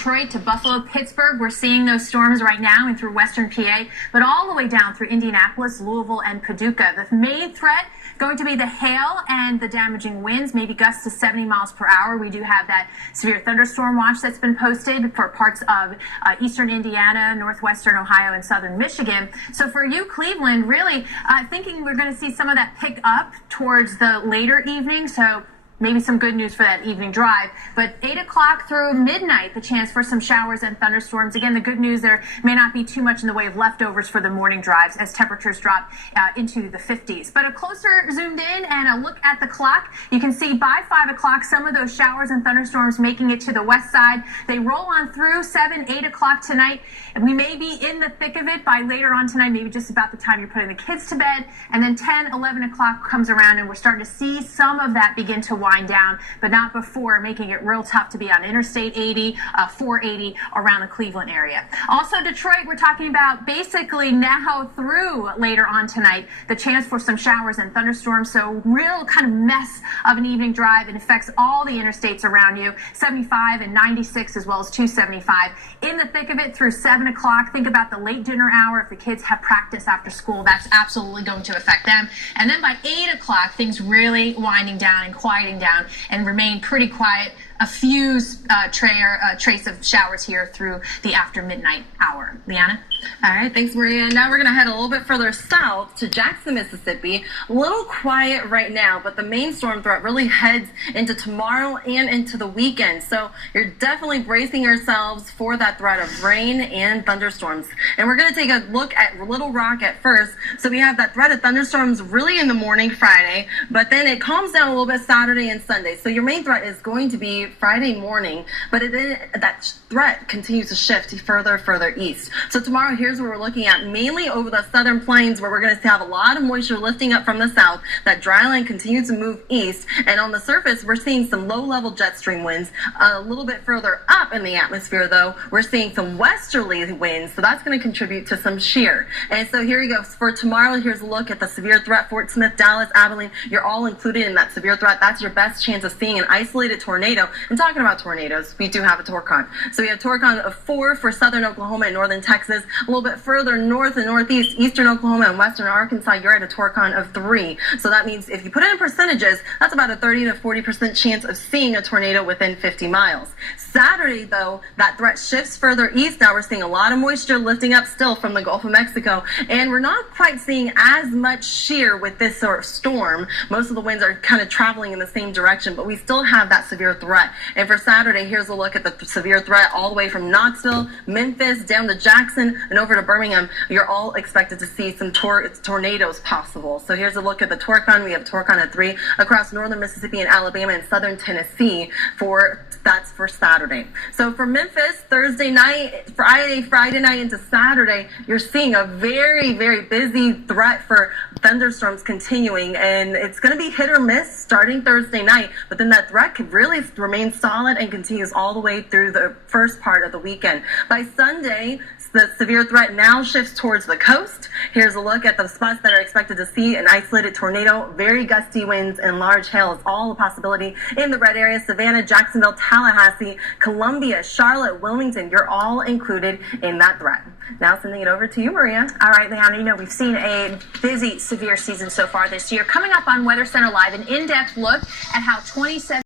Detroit to Buffalo, Pittsburgh. We're seeing those storms right now and through western PA, but all the way down through Indianapolis, Louisville, and Paducah. The main threat going to be the hail and the damaging winds, maybe gusts to 70 miles per hour. We do have that severe thunderstorm watch that's been posted for parts of eastern Indiana, northwestern Ohio, and southern Michigan. So for you, Cleveland, really thinking we're going to see some of that pick up towards the later evening. So maybe some good news for that evening drive. But 8 o'clock through midnight, the chance for some showers and thunderstorms. Again, the good news, there may not be too much in the way of leftovers for the morning drives as temperatures drop into the 50s. But a closer zoomed in and a look at the clock, you can see by 5 o'clock some of those showers and thunderstorms making it to the west side. They roll on through 7, 8 o'clock tonight. And we may be in the thick of it by later on tonight, maybe just about the time you're putting the kids to bed. And then 10, 11 o'clock comes around and we're starting to see some of that begin to wind down, but not before, making it real tough to be on Interstate 80, 480 around the Cleveland area. Also, Detroit, we're talking about basically now through later on tonight, the chance for some showers and thunderstorms. So real kind of mess of an evening drive. It affects all the interstates around you, 75 and 96 as well as 275. In the thick of it through 7 o'clock, think about the late dinner hour. If the kids have practice after school, that's absolutely going to affect them. And then by 8 o'clock, things really winding down and quieting down and remain pretty quiet. A few trace of showers here through the after midnight hour. Liana? All right, thanks, Maria. Now we're going to head a little bit further south to Jackson, Mississippi. A little quiet right now, but the main storm threat really heads into tomorrow and into the weekend. So you're definitely bracing yourselves for that threat of rain and thunderstorms. And we're going to take a look at Little Rock at first. So we have that threat of thunderstorms really in the morning Friday, but then it calms down a little bit Saturday and Sunday. So your main threat is going to be Friday morning, but that threat continues to shift further east. So tomorrow, here's what we're looking at, mainly over the southern plains, where we're going to have a lot of moisture lifting up from the south. That dry line continues to move east, and on the surface, we're seeing some low-level jet stream winds. A little bit further up in the atmosphere, though, we're seeing some westerly winds, so that's going to contribute to some shear. And so here you go. For tomorrow, here's a look at the severe threat. Fort Smith, Dallas, Abilene, you're all included in that severe threat. That's your best chance of seeing an isolated tornado. And talking about tornadoes, we do have a torcon. So we have torcon of 4 for southern Oklahoma and northern Texas. A little bit further north and northeast, eastern Oklahoma and western Arkansas, you're at a torcon of 3. So that means if you put it in percentages, that's about a 30 to 40% chance of seeing a tornado within 50 miles. Saturday, though, that threat shifts further east. Now we're seeing a lot of moisture lifting up still from the Gulf of Mexico, and we're not quite seeing as much shear with this sort of storm. Most of the winds are kind of traveling in the same direction, but we still have that severe threat. And for Saturday, here's a look at the severe threat all the way from Knoxville, Memphis, down to Jackson, and over to Birmingham. You're all expected to see some tornadoes possible. So here's a look at the torcon. We have torcon at 3 across northern Mississippi and Alabama and southern Tennessee that's for Saturday. So for Memphis, Thursday night, Friday night into Saturday, you're seeing a very, very busy threat for thunderstorms continuing, and it's going to be hit or miss starting Thursday night, but then that threat could really remain solid and continues all the way through the first part of the weekend. By Sunday, the severe threat now shifts towards the coast. Here's a look at the spots that are expected to see an isolated tornado, very gusty winds, and large hail is all a possibility in the red area. Savannah, Jacksonville, Tallahassee, Columbia, Charlotte, Wilmington, you're all included in that threat. Now sending it over to you, Maria. All right, Liana, you know, we've seen a busy severe season so far this year. Coming up on Weather Center Live, an in-depth look at how 27